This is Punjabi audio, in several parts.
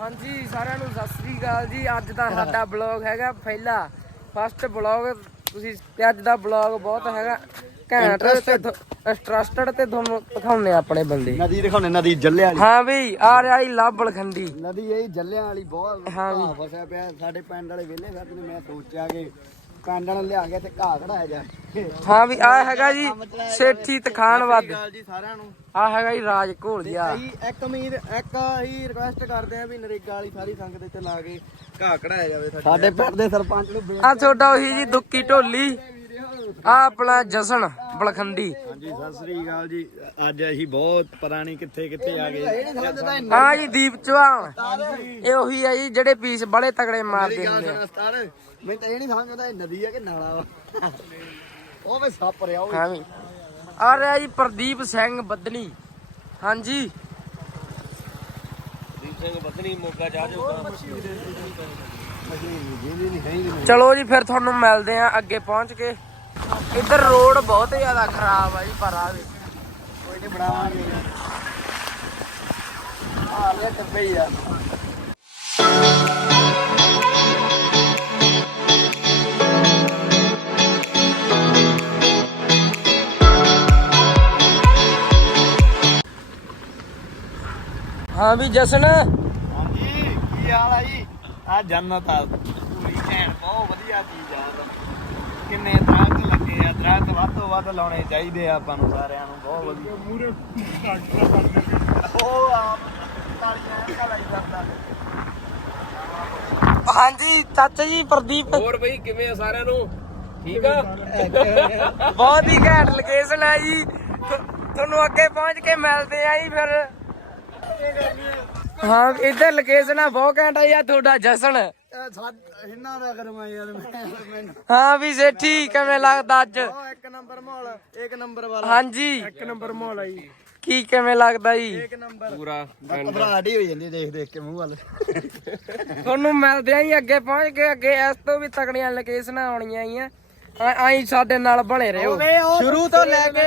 ਹਾਂਜੀ ਸਾਰਿਆਂ ਨੂੰ ਸਤਿ ਸ੍ਰੀ ਅਕਾਲ ਜੀ। ਅੱਜ ਦਾ ਸਾਡਾ ਬਲੌਗ ਹੈਗਾ ਪਹਿਲਾ ਫਸਟ ਬਲੌਗ ਤੁਸੀਂ ਤੇ ਅੱਜ ਦਾ ਬਲੌਗ ਬਹੁਤ ਹੈਗਾ। ਘੈਂਟ ਤੇ ਇੰਟਰਸਟਡ ਤੇ ਤੁਹਾਨੂੰ ਦਿਖਾਉਣੇ ਆਪਣੇ ਬੰਦੇ। ਨਦੀ ਦਿਖਾਉਣੇ ਨਦੀ ਜੱਲੇ ਵਾਲੀ। ਹਾਂ ਵੀ ਆ ਰਹੀ ਲਾਬਲ ਖੰਡੀ ਨਦੀ ਇਹ ਜੱਲਿਆਂ ਵਾਲੀ ਬਹੁਤ ਹਾਂ ਵੀ। ਫਸਿਆ ਪਿਆ ਸਾਡੇ ਪਿੰਡ ਵਾਲੇ ਵਿਹਲੇ ਸਾਡੇ ਨੇ ਮੈਂ ਸੋਚਿਆ ਕਿ ਵਾਲੇ ਲਿਆ ਕੇ ਤੇ ਘਾਹ ਕਢਾਇਆ ਜਾ ਹਾਂ ਵੀ ਆ ਹੈਗਾ ਜੀ ਸੇਠੀ ਤਖਾਨ ਵੱਧ। ਗੱਲ ਜੀ ਸਾਰਿਆਂ ਨੂੰ। ਆ ਹੈਗਾ ਜੀ ਰਾਜ ਘੋਲੀਆ ਅਸੀਂ ਇੱਕ ਅਮੀਰ ਇੱਕ ਹੀ ਰਿਕੁਐਸਟ ਕਰਦੇ ਆ ਵੀ ਨਰੇਗਾ ਵਾਲੀ ਸਾਰੀ ਸੰਗਤ ਇੱਥੇ ਲਾ ਕੇ ਘਾਹ ਕਢਾਇਆ ਜਾਵੇ ਸਾਡੇ ਪਿੰਡ ਦੇ ਸਰਪੰਚ ਨੂੰ ਆ ਤੁਹਾਡਾ ਉਹੀ ਜੀ ਦੁੱਕੀ ਢੋਲੀ। ਆ ਆਪਣਾ ਜਸਨ ਬਲਖੰਡੀ। ਹਾਂਜੀ ਸਤਿ ਸ੍ਰੀ ਅਕਾਲ ਜੀ। ਅੱਜ ਅਸੀਂ ਬਹੁਤ ਪੁਰਾਣੀ ਕਿੱਥੇ ਕਿੱਥੇ ਆ ਗਏ। ਹਾਂ ਜੀ ਦੀਪ ਚੌਹਾਨ। ਇਹ ਉਹੀ ਹੈ ਜੀ ਜਿਹੜੇ ਪੀਸ ਬੜੇ ਤਗੜੇ ਮਾਰਦੇ ਹੁੰਦੇ ਆ। ਮੈਂ ਤਾਂ ਇਹ ਨਹੀਂ ਸਮਝਦਾ ਇਹ ਨਦੀ ਆ ਕਿ ਨਾਲਾ ਵਾ। ਉਹ ਵੇ ਸੱਪ ਰਿਆ ਉਹ ਹਾਂ ਵੀ। ਆ ਰਿਹਾ ਜੀ ਪ੍ਰਦੀਪ ਸਿੰਘ ਬੱਦਨੀ। ਹਾਂਜੀ। ਸਿੰਘ ਮੋਗਾ ਜਾ ਚਲੋ ਜੀ ਫਿਰ ਤੁਹਾਨੂੰ ਮਿਲਦੇ ਆ ਅੱਗੇ ਪਹੁੰਚ ਕੇ। ਇੱਧਰ ਰੋਡ ਬਹੁਤ ਜ਼ਿਆਦਾ ਖਰਾਬ ਆ ਜੀ ਪਰ ਆ ਵੀ ਕੋਈ ਨਹੀਂ ਬਣਾਵਾਂਗੇ। ਆ ਲੈ ਟੱਬੇ ਹੀ ਆ। ਹਾਂ ਵੀ ਜਸਨ। ਹਾਂਜੀ ਕੀ ਹਾਲ ਆ ਜੀ? ਆ ਜੰਨਤ ਆ। ਪੂਰੀ ਘੈਂਟ ਬਹੁਤ ਵਧੀਆ ਚੀਜ਼ ਆ। ਕਿੰਨੇ ਦਰਖਤ ਲੱਗੇ ਆ। ਦਰਖਤ ਵੱਧ ਤੋਂ ਵੱਧ ਲਾਉਣੇ ਚਾਹੀਦੇ ਆ ਆਪਾਂ ਨੂੰ ਸਾਰਿਆਂ ਨੂੰ। ਬਹੁਤ ਵਧੀਆ। ਮੂਰੇ ਉਹ ਆ ਤਾਲੀਆਂ ਕਲਾਈ ਜਾਂਦਾ। ਹਾਂਜੀ ਚਾਚਾ ਜੀ ਪ੍ਰਦੀਪ। ਹੋਰ ਬਈ ਕਿਵੇਂ ਆ ਸਾਰਿਆਂ ਨੂੰ? ਠੀਕ ਆ? ਬਹੁਤ ਹੀ ਘੈਂਟ ਲੋਕੇਸ਼ਨ ਹੈ ਜੀ। ਤੁਹਾਨੂੰ ਅੱਗੇ ਪਹੁੰਚ ਕੇ ਮਿਲਦੇ ਆ ਜੀ ਫਿਰ। ਹਾਂ ਇੱਧਰ ਲੋਕੇਸ਼ਨ ਆ ਬਹੁਤ ਘੈਂਟ ਆ ਯਾ ਤੁਹਾਡਾ ਜਸਨ। ਇਹ ਸਾਡ ਇਹਨਾਂ ਦਾ ਕਰਮਾ ਯਾਰ ਮੈਂ ਮੈਨੂੰ। ਹਾਂ ਵੀ ਸੇਠੀ ਕਿਵੇਂ ਲੱਗਦਾ ਅੱਜ? ਉਹ ਇੱਕ ਨੰਬਰ ਮਾਹੌਲ ਇੱਕ ਨੰਬਰ ਵਾਲਾ। ਹਾਂਜੀ। ਇੱਕ ਨੰਬਰ ਮਾਹੌਲ ਆ ਜੀ। ਕੀ ਕਿਵੇਂ ਲੱਗਦਾ ਜੀ? ਇੱਕ ਨੰਬਰ। ਪੂਰਾ ਘਬਰਾਹਟ ਹੀ ਹੋ ਜਾਂਦੀ ਦੇਖ ਦੇਖ ਕੇ ਮੂੰਹ ਵੱਲ। ਤੁਹਾਨੂੰ ਮਿਲਦੇ ਆਂ ਜੀ ਅੱਗੇ ਪਹੁੰਚ ਕੇ ਅੱਗੇ ਇਸ ਤੋਂ ਵੀ ਤਕੜੀਆਂ ਲੋਕੇਸ਼ਨਾਂ ਆਉਣੀਆਂ ਆਈਆਂ। ਆਈ ਸਾਡੇ ਨਾਲ ਬਣੇ ਰਹੋ। ਸ਼ੁਰੂ ਤੋਂ ਲੈ ਕੇ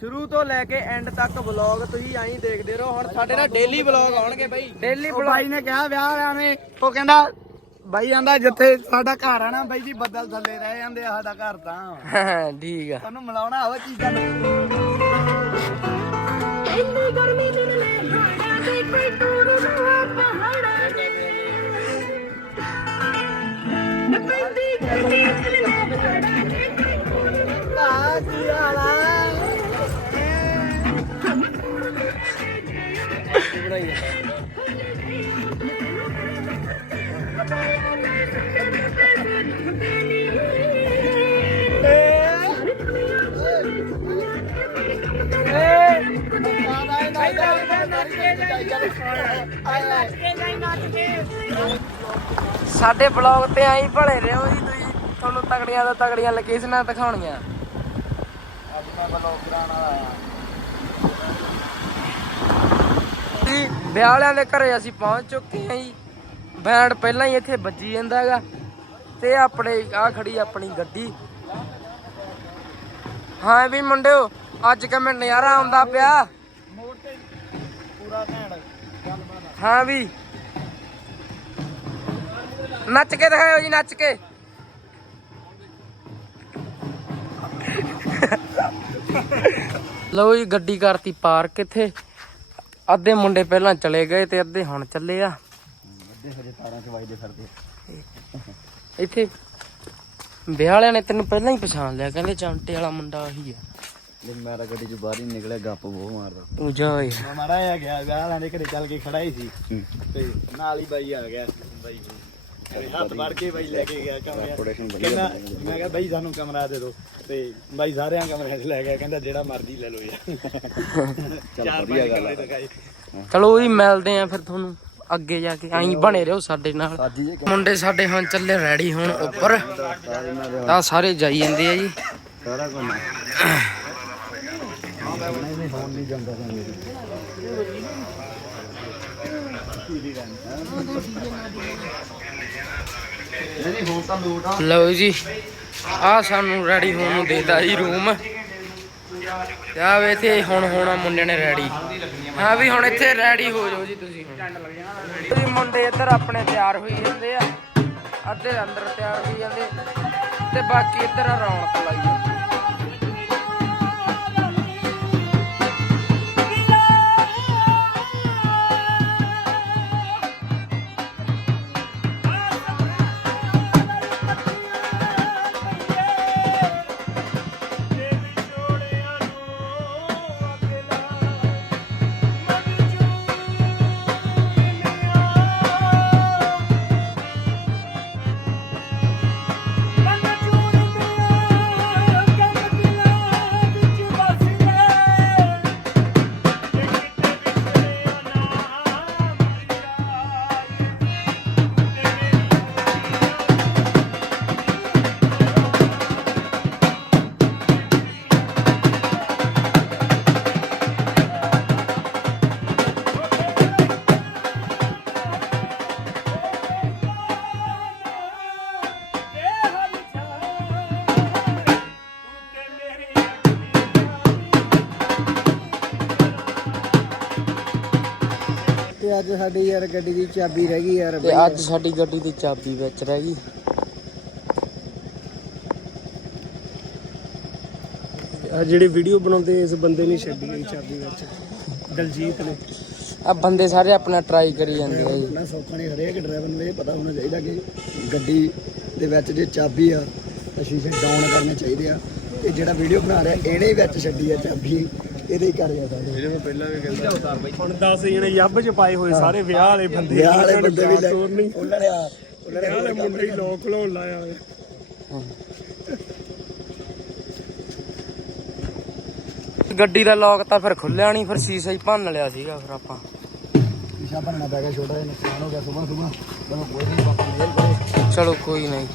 ਸ਼ੁਰੂ ਤੋਂ ਲੈ ਕੇ ਐਂਡ ਤੱਕ ਵਲੌਗ ਤੁਸੀਂ ਆਈ ਦੇਖਦੇ ਰਹੋ। ਹੁਣ ਸਾਡੇ ਨਾਲ ਡੇਲੀ ਵਲੌਗ ਆਉਣਗੇ ਬਾਈ। ਡੇਲੀ ਬਾਈ ਨੇ ਕਿਹਾ ਵਿਆਹ ਵਾਲਿਆਂ ਨੇ ਉਹ ਕਹਿੰਦਾ ਬਾਈ ਕਹਿੰਦਾ ਜਿੱਥੇ ਸਾਡਾ ਘਰ ਆ ਨਾ ਬਾਈ ਜੀ ਬੱਦਲ ਥੱਲੇ ਰਹਿ ਜਾਂਦੇ ਆ ਸਾਡਾ ਘਰ ਤਾਂ। ਠੀਕ ਆ। ਤੁਹਾਨੂੰ ਮਿਲਾਉਣਾ ਉਹ ਚੀਜ਼ਾਂ ਇੰਨੀ ਗਰਮੀ ਦਿਨ ਲੈ ਖਾਣਾ ਤੇ ਕੋਈ ਟੂਰ ਨਾ ਪਹਾੜਾਂ ਦੇ ਨਾ ਪੈਂਦੀ ਸਾਡੇ ਬਲੌਗ ਤੇ ਆਈ ਭਲੇ ਰਹੋ ਜੀ ਤੁਸੀਂ। ਤੁਹਾਨੂੰ ਤਗੜੀਆਂ ਤੋਂ ਤਗੜੀਆਂ ਲੋਕੇਸ਼ਨਾਂ ਦਿਖਾਉਣੀਆਂ। ਅੱਜ ਮੈਂ ਵਲੌਗ ਕਰਾਉਣ ਆਇਆ ਜੀ, ਵਿਆਹ ਵਾਲਿਆਂ ਦੇ ਘਰੇ ਅਸੀਂ ਪਹੁੰਚ ਚੁੱਕੇ ਹਾਂ ਜੀ। ਬੈਂਡ ਪਹਿਲਾਂ ਹੀ ਇੱਥੇ ਵੱਜੀ ਜਾਂਦਾ ਹੈਗਾ। ਤੇ ਆਪਣੇ ਆ ਖੜੀ ਆਪਣੀ ਗੱਡੀ। ਹਾਂ ਵੀ ਮੁੰਡਿਓ, ਅੱਜ ਕਿਵੇਂ ਨਜ਼ਾਰਾ ਆਉਂਦਾ ਪਿਆ ਮੋੜ ਤੇ ਪੂਰਾ ਘੈਂਟ ਗੱਲਬਾਤ ਹਾਂ ਵੀ। ਨੱਚ ਕੇ ਦਿਖਾਓ ਜੀ, ਨੱਚ ਕੇ। ਲਓ ਜੀ, ਗੱਡੀ ਕਰਤੀ ਪਾਰਕ ਇੱਥੇ। ਅੱਧੇ ਮੁੰਡੇ ਪਹਿਲਾਂ ਚਲੇ ਗਏ ਤੇ ਅੱਧੇ ਹੁਣ ਚੱਲੇ ਆ। ਅੱਧੇ ਹਜੇ ਤਾਰਾਂ ਚ ਵੱਜਦੇ ਫਿਰਦੇ ਇੱਥੇ ਵਿਆਹ ਵਾਲਿਆਂ ਨੇ ਤੈਨੂੰ ਪਹਿਲਾਂ ਹੀ ਪਛਾਣ ਲਿਆ, ਕਹਿੰਦੇ ਚੰਟੇ ਵਾਲਾ ਮੁੰਡਾ ਆਹੀ ਆ। ਲੈ ਮੈਂ ਤਾਂ ਗੱਡੀ ਚ ਬਾਹਰ ਹੀ ਨਿਕਲਿਆ ਗੱਪ ਬਹੁਤ ਮਾਰਦਾ। ਤੂੰ ਜਾ ਓਏ। ਮੈਂ ਮਾੜਾ ਆ ਗਿਆ ਵਿਆਹ ਵਾਲਿਆਂ ਦੇ ਘਰੇ ਚੱਲ ਕੇ ਖੜਾ ਹੀ ਸੀ। ਤੇ ਨਾਲ ਹੀ ਬਾਈ ਆ ਗਿਆ ਬਾਈ ਹੱਥ ਕੇ ਬਾਈ ਲੈ ਕੇ ਗਿਆ ਕਮਰੇ ਕਹਿੰਦਾ ਮੈਂ ਕਿਹਾ ਬਾਈ ਸਾਨੂੰ ਕਮਰਾ ਦੇ ਦਿਓ। ਤੇ ਬਾਈ ਸਾਰਿਆਂ ਕਮਰਿਆਂ 'ਚ ਲੈ ਗਿਆ ਕਹਿੰਦਾ ਜਿਹੜਾ ਮਰਜ਼ੀ ਲੈ ਲਓ ਯਾਰ। ਚੱਲ ਵਧੀਆ ਗੱਲ ਆ। ਚਲੋ ਜੀ ਮਿਲਦੇ ਆ ਫਿਰ ਤੁਹਾਨੂੰ ਅੱਗੇ ਜਾ ਕੇ। ਆਈ ਬਣੇ ਰਹੋ ਸਾਡੇ ਨਾਲ। ਮੁੰਡੇ ਸਾਡੇ ਹੁਣ ਚੱਲੇ ਰੈਡੀ ਹੁਣ ਉੱਪਰ। ਆ ਸਾਰੇ ਜਾਈ ਜਾਂਦੇ ਆ ਜੀ। ਸਾਰਾ ਕੁਝ। ਨਹੀਂ ਨਹੀਂ ਹੋਣ ਨਹੀਂ ਜਾਂਦਾ ਸਾਨੂੰ ਨਹੀਂ ਹੁਣ ਤਾਂ ਲੋਟ ਆ ਲਓ ਜੀ ਆ ਸਾਨੂੰ ਰੈਡੀ ਹੋਣ ਨੂੰ ਦੇਦਾ ਜੀ ਰੂਮ ਆ ਵੇ ਤੇ ਹੁਣ ਹੋਣਾ ਮੁੰਡੇ ਨੇ ਰੈਡੀ ਹਾਂ ਵੀ ਹੁਣ ਇੱਥੇ ਰੈਡੀ ਹੋ ਜਾਓ ਜੀ ਤੁਸੀਂ ਜੀ, ਮੁੰਡੇ ਇੱਧਰ ਆਪਣੇ ਤਿਆਰ ਹੋਈ ਜਾਂਦੇ ਆ। ਅੱਧੇ ਅੰਦਰ ਤਿਆਰ ਹੋਈ ਜਾਂਦੇ। ਤੇ ਬਾਕੀ ਇੱਧਰ ਰੌਣਕ ਲਾਈ ਜਾਂਦੇ। ਤੇ ਅੱਜ ਸਾਡੀ ਯਾਰ ਗੱਡੀ ਦੀ ਚਾਬੀ ਰਹਿ ਗਈ ਯਾਰ ਤੇ ਅੱਜ ਸਾਡੀ ਗੱਡੀ ਦੀ ਚਾਬੀ ਵਿੱਚ ਰਹਿ ਗਈ। ਆ ਜਿਹੜੇ ਵੀਡੀਓ ਬਣਾਉਂਦੇ ਇਸ ਬੰਦੇ ਨੇ ਛੱਡੀ ਗਈ ਚਾਬੀ ਵਿੱਚ। ਦਲਜੀਤ ਨੇ। ਆ ਬੰਦੇ ਸਾਰੇ ਆਪਣਾ ਟਰਾਈ ਕਰੀ ਜਾਂਦੇ ਆ ਜੀ। ਨਾ ਸੌਖਾ ਨਹੀਂ ਹਰੇਕ ਡਰਾਈਵਰ ਨੂੰ ਇਹ ਪਤਾ ਹੋਣਾ ਚਾਹੀਦਾ ਕਿ ਗੱਡੀ ਦੇ ਵਿੱਚ ਜੇ ਚਾਬੀ ਆ ਤਾਂ ਸ਼ੀਸ਼ੇ ਡਾਊਨ ਕਰਨੇ ਚਾਹੀਦੇ ਆ। ਇਹ ਜਿਹੜਾ ਵੀਡੀਓ ਬਣਾ ਰਿਹਾ ਇਹਨੇ ਵਿੱਚ ਛੱਡੀ ਆ ਚਾਬੀ। ਇਹਦੇ ਹੀ ਕਰ ਰਿਹਾ ਸਾਡੇ ਹੁਣ 10 ਜਣੇ ਯੱਬ ਚ ਪਾਏ ਹੋਏ ਸਾਰੇ ਵਿਆਹ ਵਾਲੇ ਬੰਦੇ ਵਿਆਹ ਵਾਲੇ ਉਹਨਾਂ ਨੂੰ ਬੰਦੇ ਵੀ ਲੈ ਤੋਰਨੀ। ਉਹਨਾਂ ਨੇ ਆ ਉਹਨਾਂ ਨੇ ਵਿਆਹ ਵਾਲੇ ਮੁੰਡੇ ਹੀ ਲੋਕ ਖਲੋਣ ਲਾਇਆ ਹੋਇਆ ਗੱਡੀ ਦਾ ਲੋਕ ਤਾਂ ਫਿਰ ਖੁੱਲਿਆ ਨਹੀਂ ਫਿਰ ਸ਼ੀਸ਼ਾ ਹੀ ਭੰਨ ਲਿਆ ਸੀਗਾ ਫਿਰ ਆਪਾਂ। ਸ਼ੀਸ਼ਾ ਬਣਨਾ ਪੈ ਗਿਆ ਛੋਟਾ ਜਿਹਾ ਨੁਕਸਾਨ ਹੋ ਗਿਆ ਸੁਬਾ ਸੁਬਾ ਚਲੋ ਕੋਈ ਨਹੀਂ ਬਾਪਾ ਮੇਲ ਕਰੇ ਚਲੋ ਕੋਈ ਨਹੀਂ।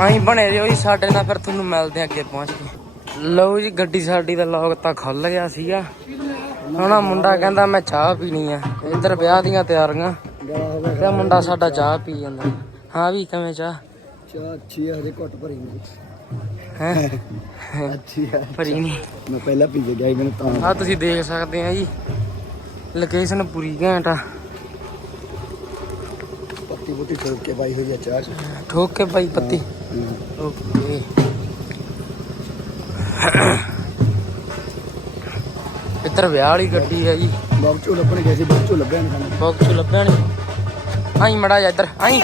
ਆਈ ਬਣੇ ਰਹੋ ਜੀ ਸਾਡੇ ਨਾਲ ਫਿਰ ਤੁਹਾਨੂੰ ਮਿਲਦੇ ਅੱਗੇ ਪਹੁੰਚ ਕੇ। ਲਓ ਜੀ ਗੱਡੀ ਸਾਡੀ ਦਾ ਲੋਕ ਤਾਂ ਖੁੱਲ ਗਿਆ ਸੀਗਾ। ਹੁਣ ਮੁੰਡਾ ਕਹਿੰਦਾ ਮੈਂ ਚਾਹ ਪੀਣੀ ਆ। ਇੱਧਰ ਵਿਆਹ ਦੀਆਂ ਤਿਆਰੀਆਂ। ਤੇ ਮੁੰਡਾ ਸਾਡਾ ਚਾਹ ਪੀ ਜਾਂਦਾ? ਹਾਂ ਵੀ ਕਿਵੇਂ ਚਾਹ? ਚਾਹ ਅੱਛੀ ਆ ਹਜੇ ਘੁੱਟ ਭਰੀ ਨਹੀਂ। ਹੈ? ਅੱਛੀ ਆ ਭਰੀ ਨਹੀਂ। ਮੈਂ ਪਹਿਲਾਂ ਪੀ ਕੇ ਗਿਆ ਸੀ, ਮੈਨੂੰ ਤਾਂ ਆ ਤੁਸੀਂ ਦੇਖ ਸਕਦੇ ਆ ਜੀ। ਲੋਕੇਸ਼ਨ ਪੂਰੀ ਘੈਂਟ ਆ। ਪੱਤੀ ਪੁੱਤੀ ਠੋਕ ਕੇ ਪਾਈ ਹੋਈ ਆ ਚਾਹ। ਠੋਕ ਕੇ ਬਾਈ ਪੱਤੀ। ਓਕੇ। ਇੱਧਰ ਵਿਆਹ ਵਾਲੀ ਗੱਡੀ ਹੈ ਜੀ। ਬਾਪ ਚੋਂ ਲੱਭਣ ਗਏ ਸੀ ਬਾਪ ਚੋਂ ਲੱਭਿਆ ਨਹੀਂ ਸਾਨੂੰ। ਬਾਕਸ ਚ ਲੱਭਿਆ ਨਹੀਂ ਆਈ ਮੜਾ ਜਾ ਇੱਧਰ ਆਈ।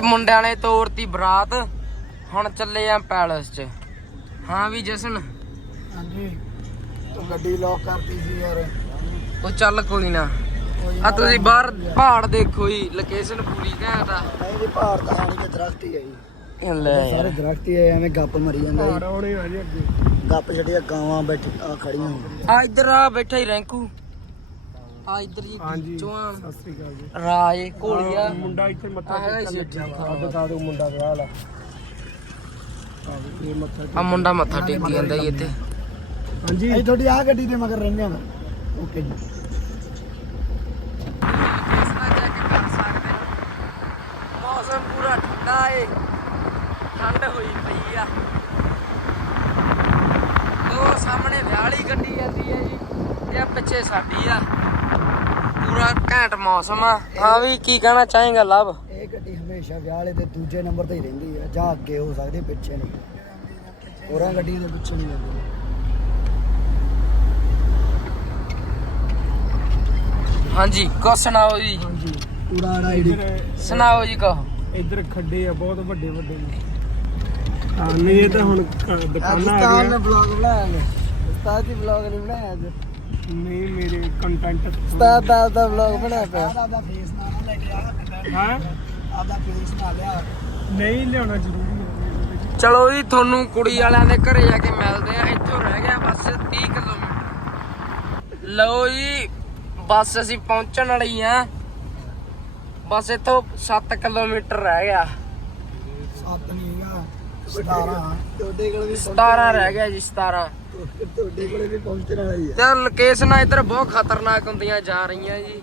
ਮੁੰਡਿਆਂ ਨੇ ਤੋਰਤੀ ਬਰਾਤ। ਹੁਣ ਚੱਲੇ ਆ ਪੈਲਸ 'ਚ। ਹਾਂ ਵੀ ਜਸਨ? ਹਾਂਜੀ। ਤੂੰ ਗੱਡੀ ਲੌਕ ਕਰਤੀ ਸੀ ਯਾਰ। ਉਹ ਚੱਲ ਕੋਈ ਨਾ। ਆ ਤੁਸੀਂ ਬਾਹਰ ਪਹਾੜ ਦੇਖੋ ਜੀ ਲੋਕੇਸ਼ਨ ਪੂਰੀ ਘੈਂਟ ਆ ਨਹੀਂ ਜੀ ਭਾਰਤ ਆਣੀ ਤੇ ਦਰਖਤ ਹੀ ਹੈ ਜੀ। ਲੈ ਯਾਰ ਸਾਰੇ ਦਰਖਤ ਹੀ ਐਵੇਂ ਗੱਪ ਮਰੀ ਜਾਂਦੇ ਪਹਾੜ ਆਉਣੇ ਆ ਜੀ ਅੱਗੇ। ਗੱਪ ਛੱਡੀਆਂ ਗਾਵਾਂ ਬੈਠੀ ਆ ਖੜੀਆਂ ਆ ਇੱਧਰ ਆ ਬੈਠਾ ਹੀ ਰੈਂਕੂ। ਆ ਇੱਧਰ ਹਾਂਜੀ ਜੀ ਚੋਆਂ ਸਤਿ ਸ੍ਰੀ ਅਕਾਲ ਜੀ। ਰਾਜ ਘੋਲੀਆ। ਮੁੰਡਾ ਇੱਥੇ ਮੱਥਾ ਆਹ ਹੈਗਾ ਟੇਕਣ ਜੀ ਲੱਗਿਆ ਵਾ। ਦਿਖਾ ਦਿਓ ਮੁੰਡਾ ਵਿਆਹ ਲਾ ਆਹ ਇਹ ਮੱਥਾ ਆ ਮੁੰਡਾ ਮੱਥਾ ਟੇਕੀ ਜਾਂਦਾ ਜੀ ਇੱਥੇ। ਹਾਂਜੀ। ਅਸੀਂ ਤੁਹਾਡੀ ਆ ਗੱਡੀ ਦੇ ਮਗਰ ਰਹਿੰਦੇ ਹਾਂ। ਓਕੇ ਜੀ। ਮੌਸਮ ਪੂਰਾ ਠੰਡਾ ਏ। ਠੰਡ ਹੋਈ ਪਈ ਆ। ਉਹ ਸਾਹਮਣੇ ਵਿਆਹ ਵਾਲੀ ਗੱਡੀ ਜਾਂਦੀ ਹੈ ਜੀ ਪਿੱਛੇ ਸਾਡੀ ਆ। ਪੂਰਾ ਘੈਂਟ ਮੌਸਮ ਆ। ਹਾਂ ਵੀ ਕੀ ਕਹਿਣਾ ਚਾਹੇਗਾ ਲਵ ਇਹ ਗੱਡੀ ਹਮੇਸ਼ਾ ਵਿਆਹ ਵਾਲੇ ਦੇ ਦੂਜੇ ਨੰਬਰ ਤੇ ਹੀ ਰਹਿੰਦੀ ਹੈ ਜਾਂ ਅੱਗੇ ਹੋ ਸਕਦੀ ਪਿੱਛੇ ਨਹੀਂ। ਹੋਰਾਂ ਗੱਡੀਆਂ ਦੇ ਪਿੱਛੇ ਨਹੀਂ ਜਾਂਦੀ। ਹਾਂਜੀ ਕੋ ਸੁਣਾਓ ਜੀ। ਹਾਂਜੀ। ਪੂਰਾ ਆਈਡੀ ਸੁਣਾਓ ਜੀ ਕਹੋ। ਇੱਧਰ ਖੱਡੇ ਆ ਬਹੁਤ ਵੱਡੇ ਵੱਡੇ ਨੇ। ਹਾਂ ਨਹੀਂ ਇਹ ਤਾਂ ਹੁਣ ਦੁਕਾਨਾਂ ਆ ਪਾਕਿਸਤਾਨ ਨੇ ਗਈਆਂ। ਬਲੌਗ ਬਣਾਇਆ ਨੇ। ਉਸਤਾਦ ਦੀ ਬਲੌਗ ਨਹੀਂ ਬਣਾਇਆ ਅੱਜ। ਨਹੀਂ ਮੇਰੇ ਕੰਟੈਂਟ ਉਸਤਾਦ ਦਾ ਦਾ ਬਲੌਗ ਬਣਾਇਆ ਪਿਆ। ਆਦਾ ਫੇਸ ਨਾਲ ਲੈ ਕੇ ਆ ਹਾਂ? ਆਦਾ ਫੇਸ ਨਾਲ ਲਿਆ। ਨਹੀਂ ਲਿਆਉਣਾ ਜ਼ਰੂਰੀ ਹੈ ਚਲੋ ਜੀ ਤੁਹਾਨੂੰ ਕੁੜੀ ਵਾਲਿਆਂ ਦੇ ਘਰੇ ਜਾ ਕੇ ਮਿਲਦੇ ਆ। ਇੱਥੋਂ ਰਹਿ ਗਿਆ ਬਸ 30 ਕਿਲੋਮੀਟਰ ਲਓ ਜੀ ਬਸ ਅਸੀਂ ਪਹੁੰਚਣ ਵਾਲੀ ਆ। ਬਸ ਇੱਥੋਂ 7 ਕਿਲੋਮੀਟਰ ਰਹਿ ਗਿਆ। ਸੱਤ ਨਹੀਂ ਹੈਗਾ 17 ਤੁਹਾਡੇ ਕੋਲ ਵੀ 17 ਰਹਿ ਗਿਆ ਜੀ 17 ਤੁਹਾਡੇ ਕੋਲੇ ਵੀ ਪਹੁੰਚਣ ਵਾਲਾ ਹੀ ਹੈ ਤੇ ਲੋਕੇਸ਼ਨਾਂ ਇੱਧਰ ਬਹੁਤ ਖਤਰਨਾਕ ਹੁੰਦੀਆਂ ਜਾ ਰਹੀਆਂ ਜੀ।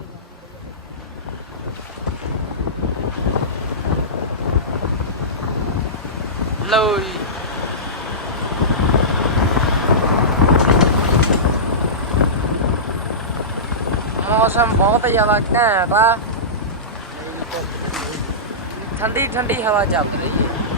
ਲਓ ਜੀ। ਮੌਸਮ ਬਹੁਤ ਜ਼ਿਆਦਾ ਘੈਂਟ ਆ। ਠੰਡੀ ਠੰਡੀ ਹਵਾ ਚੱਲ ਰਹੀ ਹੈ।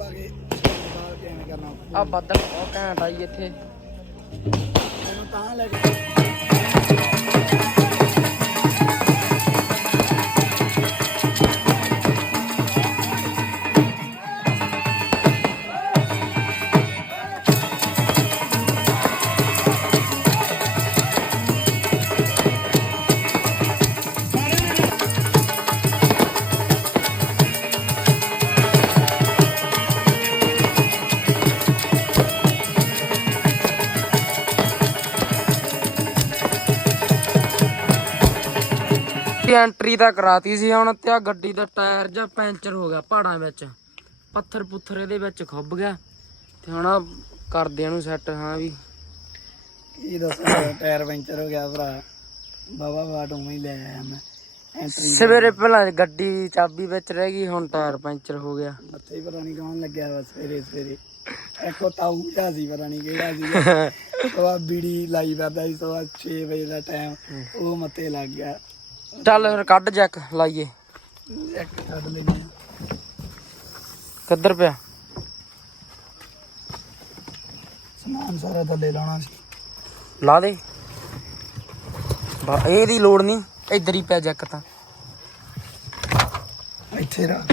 ਪਾ ਕੇ ਕਰਨਾ। ਆ ਬੱਦਲ ਬਹੁਤ ਘੈਂਟ ਆਈ ਇੱਥੇ। ਇਹਨੂੰ ਤਾਂ ਲੈ ਕੇ ਐਂਟਰੀ ਤਾਂ ਕਰਾਤੀ ਸੀ ਹੁਣ ਤੇ ਆ ਗੱਡੀ ਦਾ ਟਾਇਰ ਜਾਂ ਪੈਂਚਰ ਹੋ ਗਿਆ ਪਹਾੜਾਂ ਵਿੱਚ। ਪੱਥਰ ਪੁੱਥਰ ਇਹਦੇ ਵਿੱਚ ਖੁੱਭ ਗਿਆ। ਤੇ ਹੁਣ ਆਹ ਕਰਦੇ ਇਹਨੂੰ ਸੈੱਟ ਹਾਂ ਵੀ। ਕੀ ਦੱਸਾਂ ਟਾਇਰ ਪੈਂਚਰ ਹੋ ਗਿਆ ਭਰਾ। ਬਾਬਾ ਬਾਟ ਹੀ ਲੈ ਆਇਆ ਮੈਂ। ਐਂਟਰੀ ਸਵੇਰੇ ਪਹਿਲਾਂ ਗੱਡੀ ਚਾਬੀ ਵਿੱਚ ਰਹਿ ਗਈ ਹੁਣ ਟਾਇਰ ਪੈਂਚਰ ਹੋ ਗਿਆ। ਮੱਥੇ ਹੀ ਪਤਾ ਨਹੀਂ ਕੌਣ ਲੱਗਿਆ ਵਾ ਸਵੇਰੇ ਸਵੇਰੇ। ਇੱਕੋ ਤਾਊ ਜਿਹਾ ਸੀ ਪਤਾ ਨਹੀਂ ਕਿਹੜਾ ਸੀ। ਸਵਾ ਬੀੜੀ ਲਾਈ ਫਿਰਦਾ ਸੀ ਸਵਾ 6 ਵਜੇ ਦਾ ਟਾਈਮ ਉਹ ਮੱਥੇ ਲੱਗ ਗਿਆ। ਚੱਲ ਫਿਰ ਕੱਢ ਜੈਕ ਲਾਈਏ। ਇੱਕ ਕੱਢ ਆ। ਕਿੱਧਰ ਪਿਆ? ਸਮਾਨ ਸਾਰਾ ਥੱਲੇ ਲਾਉਣਾ ਸੀ। ਲਾ ਦੇ। ਬਾ ਇਹਦੀ ਲੋੜ ਨਹੀਂ ਇੱਧਰ ਹੀ ਪਿਆ ਜੈਕ ਤਾਂ। ਇੱਥੇ ਰੱਖ।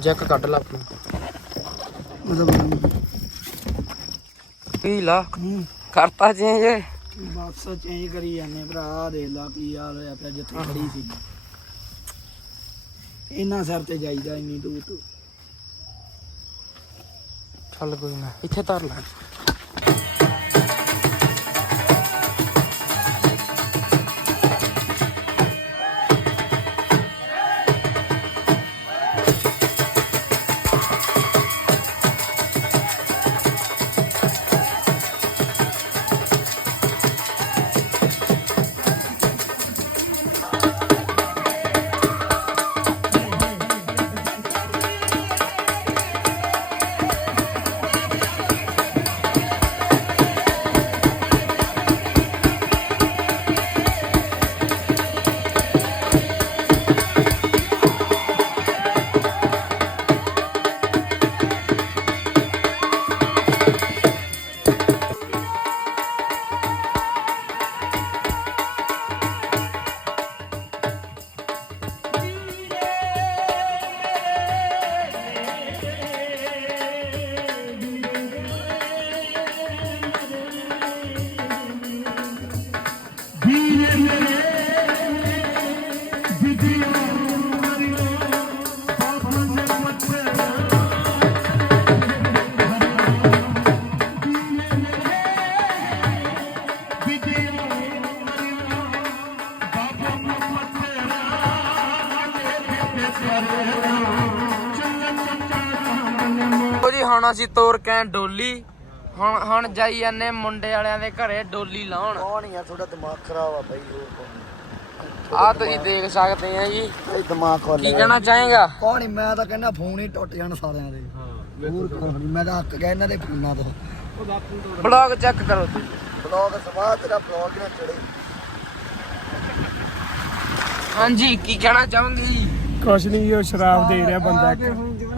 ਜੈਕ ਕੱਢ ਲਾ ਆਪਣਾ। ਮਤਲਬ ਕੀ ਲਾ। ਕਰਤਾ ਚੇਂਜ ਬਸ ਚੇਂਜ ਕਰੀ ਜਾਂਦੇ ਭਰਾ ਦੇਖ ਲਾ ਕੀ ਹਾਲ ਹੋਇਆ ਪਿਆ ਜਿੱਥੇ ਖੜੀ ਸੀ। ਇੰਨਾ ਸਿਰ ਤੇ ਜਾਈਦਾ ਇੰਨੀ ਦੂਰ ਤੋਂ। ਚੱਲ ਕੋਈ ਨਾ ਇੱਥੇ ਧਰ ਲੈ। ਅਸੀਂ ਤੋਰ ਕੇ ਡੋਲੀ। ਹੁਣ ਹੁਣ ਜਾਈ ਜਾਂਦੇ ਮੁੰਡੇ ਵਾਲਿਆਂ ਦੇ ਘਰੇ ਡੋਲੀ ਲਾਉਣ। ਕੌਣ ਯਾਰ ਥੋੜਾ ਦਿਮਾਗ ਖਰਾਬ ਆ ਬਾਈ ਹੋਰ ਕੌਣ ਆ? ਤੁਸੀਂ ਦੇਖ ਸਕਦੇ ਆ ਜੀ। ਦਿਮਾਗ ਖੋਲ ਕੀ ਕਹਿਣਾ ਚਾਹੇਗਾ? ਕੌਣ ਮੈਂ ਤਾਂ ਕਹਿੰਦਾ ਫੋਨ ਹੀ ਟੁੱਟ ਜਾਣ ਸਾਰਿਆਂ ਦੇ। ਹੋਰ ਕੌਣ ਨੀ, ਮੈਂ ਤਾਂ ਹੱਕ ਗਿਆ ਇਹਨਾਂ ਦੇ ਫੋਨਾਂ ਤੋਂ। ਬਲੌਗ ਚੈੱਕ ਕਰੋ ਤੁਸੀਂ। ਬਲੌਗ ਸਵਾਹ ਤੇਰਾ ਬਲੌਗ ਨਾ ਚੜੇ। ਹਾਂਜੀ ਕੀ ਕਹਿਣਾ ਚਾਹੋਗੇ ਜੀ? ਕੁਛ ਨਹੀਂ ਉਹ ਸ਼ਰਾਬ ਦੇ ਰਿਹਾ ਬੰਦਾ ਇੱਕ।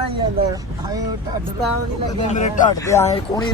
ਹੀ ਜਾਂਦਾ ਹਾਏ ਢੱਡ ਤਾਂ ਨਹੀਂ ਲੱਗਦਾ ਮੇਰੇ ਢੱਡ ਤੇ ਆਏ ਕੋਣੀ